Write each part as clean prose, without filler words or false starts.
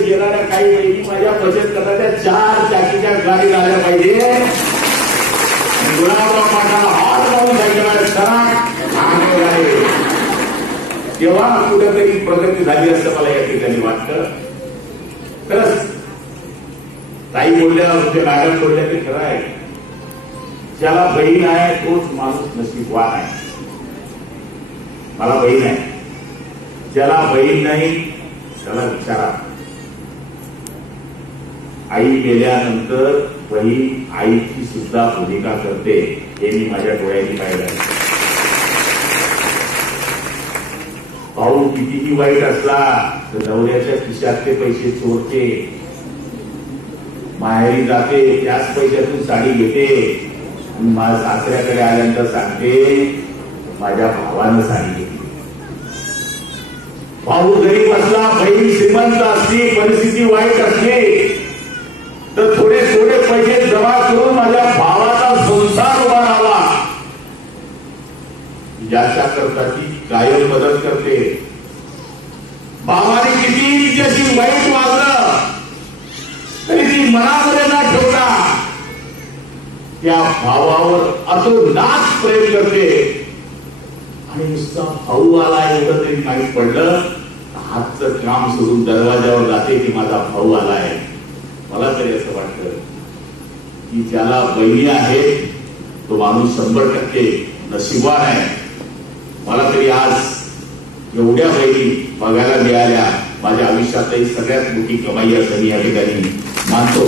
दिवस येणाऱ्या काही महिने माझ्या बचत गटाच्या 4 चाकीच्या गाडी आल्या पाहिजे. गुलाबराव पाटलाला हात लावून तेव्हा कुठेतरी प्रगती झाली असं मला या ठिकाणी वाटतं. खरंच ताई बोलल्या, म्हणजे मॅडम बोलल्या ते खरं आहे. ज्याला बहीण आहे तोच माणूस नशीबवान आहे. मला बहीण आहे, ज्याला बहीण नाही त्याला विचारा. आई गेल्यानंतर बहीण आईची सुद्धा भूमिका करते, हे मी माझ्या डोळ्यांनी पाहिलं. भाऊ कितीही वाईट असला तर नवऱ्याच्या खिशातले पैसे चोरते, माहेरी जाते, त्याच पैशातून साडी घेते, माझ्या सासऱ्याकडे आल्यानंतर सांगते माझ्या भावानं साडी घेतली. भाऊ गरीब असला, बहीण श्रीमंत असली, परिस्थिती वाईट असली तर थोडे थोडे पैसे जमा करून माझ्या भावाचा संसार उभा राहावा याच्या करता ती कायम मदत करते. भावाने किती तिच्याशी वाईट वागलं तरी ती मनामध्ये न ठेवता त्या भावावर अतोनात प्रेम करते. आणि नुसता भाऊ आला एवढं तरी माहीत पडलं, हातचं काम सोडून दरवाजावर जाते की माझा भाऊ आलाय. मला तरी असं वाटतं की ज्याला बहिणी आहेत तो माणूस 100% नशिबवान आहे. मला तरी आज एवढ्या बहिणी बघायला मिळाल्या माझ्या आयुष्यातही सगळ्यात मोठी कमाई असं मी या ठिकाणी मानतो.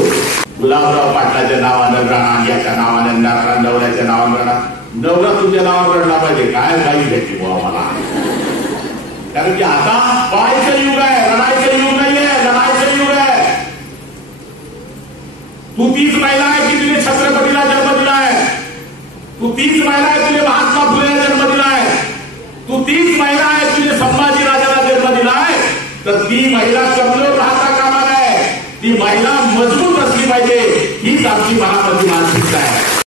गुलाबराव पाटलाच्या नावानं राहणार, याच्या नावानं राहणार, नवऱ्याच्या नावानं राहणार. नवरा तुमच्या नावावर रडला पाहिजे, काय बाई भेटली बुवा मला. कारण की आता पाहायचं युग आहे, रडायचं युग नाहीये, लढायचं युग आहे. तू तीच महिला आहे की तिने छत्रपतीला जन्म दिलाय, तू तीच महिला आहे तिने महात्मा फुलेला जन्म दिलाय, तू तीच महिला आहे तिने संभाजी राजाला जन्म दिलाय. तर ती महिला कमजोर राहता कामा नये, ती महिला मजबूत असली पाहिजे, हीच आमची मनामधली मानसिकता आहे.